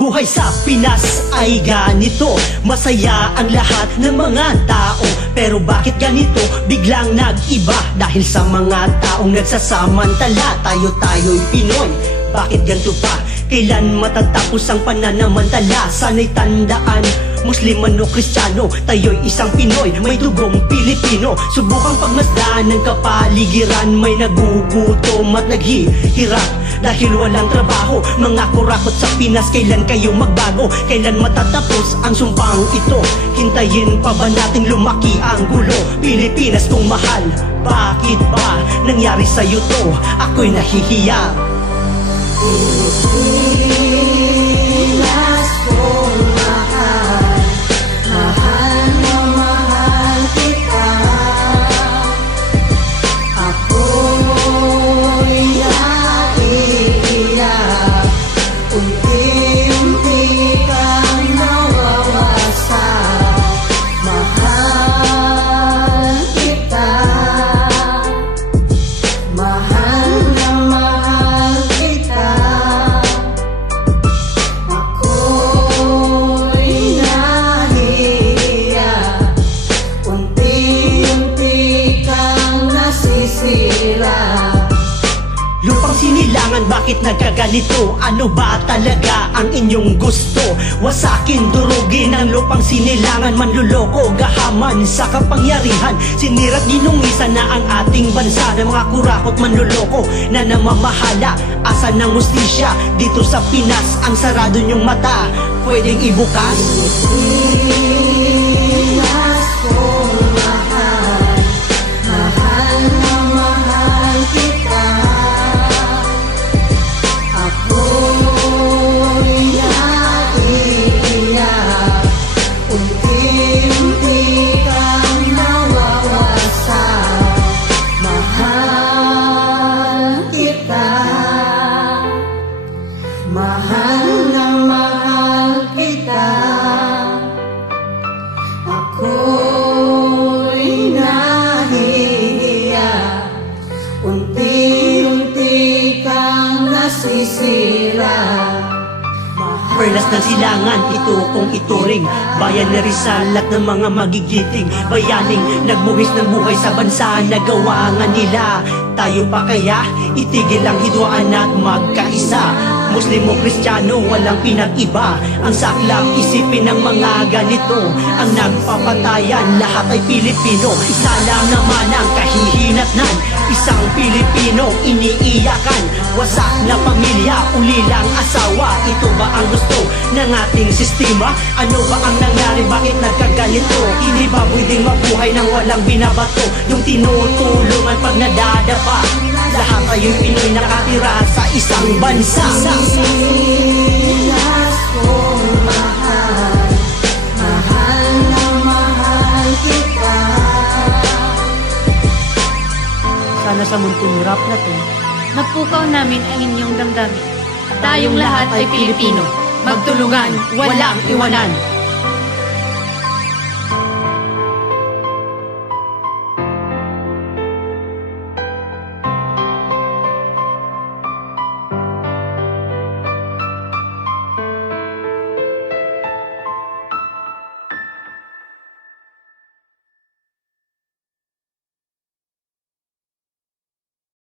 Buhay sa Pinas ay ganito, masaya ang lahat ng mga tao. Pero bakit ganito biglang nag-iba? Dahil sa mga taong nagsasamantala. Tayo'y Pinoy, bakit ganito pa? Kailan matatapos ang pananamantala? Sana'y tandaan, Musliman o Kristiyano, tayo'y isang Pinoy, may dugong Pilipino. Subukang pagmasdan ng kapaligiran, may nagugutom at naghihirap dahil walang trabaho. Mga kurakot sa Pinas, kailan kayo magbago? Kailan matatapos ang sumpang ito? Hintayin pa ba nating lumaki ang gulo? Pilipinas kong mahal, bakit ba nangyari sa'yo to? Ako'y nahihiya. Pilipinas kong mahal, mahal na mahal kita. Ako'y naiiyak, unti-unti kang nawawasak. Mahal kita, mahal na mahal kita. Ako'y nahihiya, unti-unti kang nasisira. Lupang sinilangan, bakit nagkaganito? Ano ba talaga ang inyong gusto? Wasakin, durugin ang lupang sinilangan. Manluloko, gahaman sa kapangyarihan. Sinirat, ginungisan na ang ating bansa ng mga kurakot manluloko na namamahala. Asan ng hustisya? Dito sa Pinas, ang sarado niyong mata, pwedeng ibukas? Pilipinas kong mahal, mahal na mahal kita. Ako'y naiiyak, unti-unti kang nawawasak. Mahal kita, mahal na mahal kita. Ako'y nahihiya, unti-unti kang nasisira. Perlas ng silangan, ito kung ituring. Bayan na Rizal at ng mga magigiting bayaning nagbuhis ng buhay sa bansa. Nagawa nga nila, tayo pa kaya itigil ang hidwaan at magkaisa? Muslim o Kristiyano, walang pinag-iba. Ang saklang isipin ng mga ganito, ang nagpapatayan, lahat ay Pilipino. Isa lang naman ang kahihinatnan, isang Pilipino iniiyakan. Wasak na pamilya, ulilang asawa. Ito ba ang gusto ng ating sistema? Ano ba ang nangyari, bakit nagkaganito? Hindi ba pwedeng mabuhay ng walang binabato? Yung tinutulungan pag nadadapa, lahat tayo'y Pinoy nakatira sa isang bansa. Pilipinas kong mahal, mahal na mahal kita. Sana sa muntong hirap na to, Napukaw namin ang inyong damdamin. Tayong lahat ay Pilipino. Magtulungan, walang iwanan.